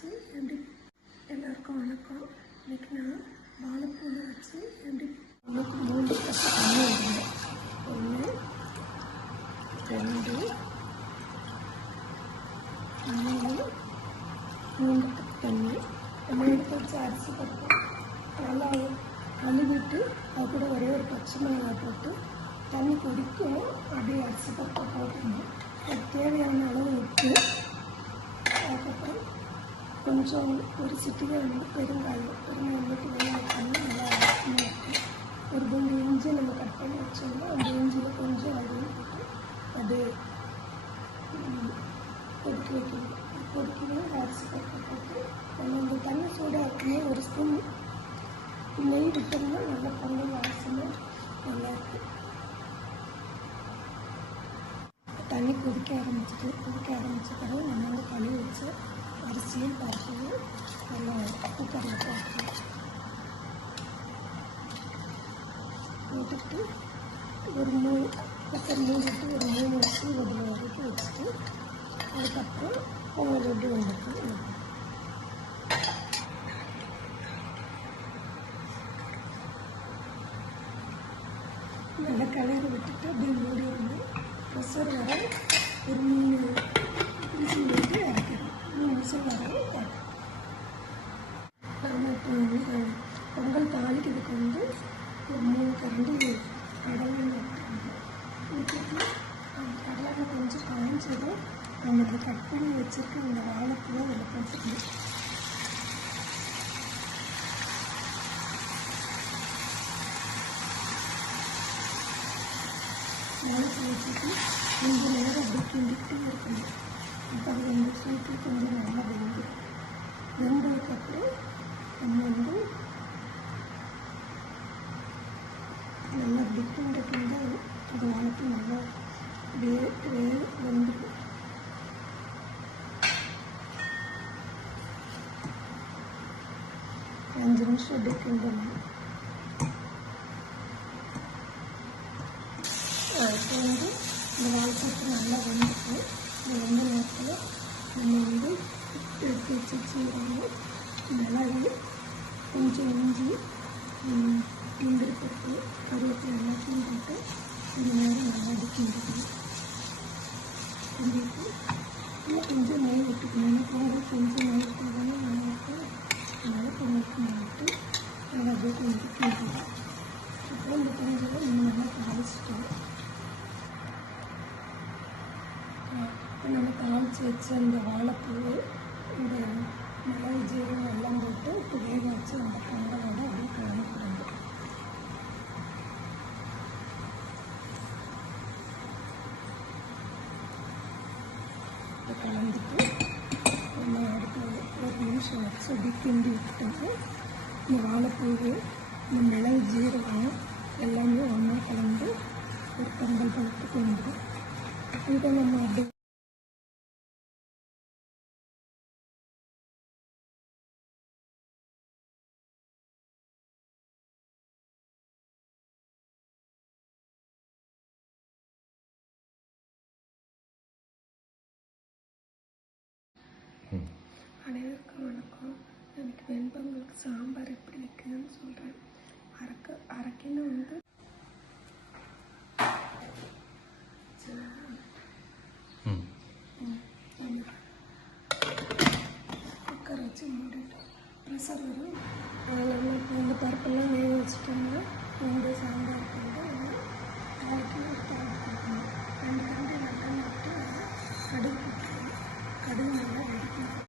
வச்சு எப்படி எல்லாருக்கும் வணக்கம். இன்றைக்கி நான் வாழைப்பூவில் வச்சு எப்படி 3 கப் தண்ணி விடுங்க. 1 2 3 கப் தண்ணி. நம்ம எடுத்து வச்சு அரிசி பருப்பு நல்லா கழுவிட்டு அது கூட ஒரே ஒரு பச்சை மிளகாய் போட்டு தண்ணி கொதிக்கும். அப்படியே அரிசி பருப்பை போட்டுருந்தோம். அது தேவையான அளவு உப்பு, அதுக்கப்புறம் கொஞ்சம் ஒரு சிட்டிகை பெருங்காயம் போட்டு வேக வச்சோம்னா நல்லா வாசமாக இருக்கும். ஒரு துண்டு இஞ்சி நம்ம கட் பண்ணி வச்சோம்னா அந்த இஞ்சியில் கொஞ்சம் அதையும் போட்டு அப்படியே கொதிக்க வைக்கணும். கொதிக்கணும் அரிசி பருப்பை போட்டு நம்ம இந்த தண்ணி சூடாக்கியே ஒரு ஸ்பூன் நெய் விட்டோம்னா நல்லா பொங்கல் வாசமாக நல்லாயிருக்கும். தண்ணி கொதிக்க ஆரம்பிச்ச பிறகு நம்ம கழுவி வச்சு அரிசியும் பருப்பையும் நல்லா குக்கரில் போட்டுட்டு ஒரு குக்கர் மூடிட்டு ஒரு 3 வருஷம் வரைக்கும் வச்சுட்டு அதுக்கப்புறம் பொங்கல் எப்படி வந்துட்டு நல்லா கிளறி விட்டுட்டு அப்படியே மூடி வந்து ப்ரெஷர் வர ஒரு 3 விசில் விட்டு இறக்கிடும். 3 விசில் வர நம்ம இப்போ பொங்கல் தாளிக்கிறதுக்கு வந்து ஒரு 3 கரண்டி கடலை ஊற்றிட்டு அந்த கடலை கொஞ்சம் காய்ஞ்சதும் நம்ம இதை கட் பண்ணி வச்சுருக்க இந்த வாழைப்பூவை அதில் போட்டுக்கணும். வாழைப்பூ வச்சுட்டு கொஞ்சம் நேரம் அப்படி கிண்டிக்கிட்டே இருக்கணும். அப்போ அது வந்து சூட்டு கொஞ்சம் நல்லா வெந்ததுக்கப்புறம் நம்ம வந்து நல்லா அப்படி கிண்ட அது வாழைப்பூ நல்லா வெந்துடும். ஒரு 5 நிமிஷம் அப்படி கிண்டணும். இப்போ வந்து இந்த வாழைப்பூ நல்லா வெந்துட்டு இந்த வெந்த நேரத்தில் நம்ம வந்து எடுத்து வச்சு சீரகம், மிளகு, கொஞ்சம் இஞ்சி, முந்திரி பருப்பு, கருவேப்பிலை எல்லாத்தையும் போட்டு கொஞ்சம் நேரம் நல்லா கிண்டிக்கணும். கிண்டிட்டு இன்னும் கொஞ்சம் நெய் விட்டுக்கணும். எனக்கு கொஞ்சம் நெய் விட்டுக்கணும் நல்லா இருக்கும். அதனால் கொஞ்சம் நெய் விட்டு நல்லா அப்படியே கொஞ்சம் கிண்டிக்கலாம். அப்புறம் இந்த கொஞ்சம் இன்னும் நல்லா தாளிச்சிட்டோம். இப்போ நம்ம தாளித்து வச்ச இந்த வாழைப்பூ, இந்த மிளகு, ஜீரகம் எல்லாம் போட்டு இப்போ வேக வச்சு அந்த பொங்கலோட அப்படியே கலந்துக்கிறாங்க. இப்போ கலந்துட்டு நம்ம அடுத்து ஒரு நிமிஷம் வச்சு அப்படி கிண்டி விட்டுட்டோம்னா இந்த வாழைப்பூ, இந்த மிளகு, ஜீரகம் எல்லாமே ஒன்றா கலந்து ஒரு பொங்கல் பழத்துக்கு வந்துடும். இதை நம்ம அப்படி அனைவருக்கும் வணக்கம். எனக்கு வெண்பொங்கலுக்கு சாம்பார் எப்படி வைக்கிறதுன்னு சொல்கிறேன். அரைக்கணும் வந்து குக்கர் வச்சு மூடிட்டோம். ப்ரெஷர் வரும். அதில் இப்போ இந்த பருப்பெல்லாம் வேக வச்சுட்டோம்னா இந்த சாம்பார்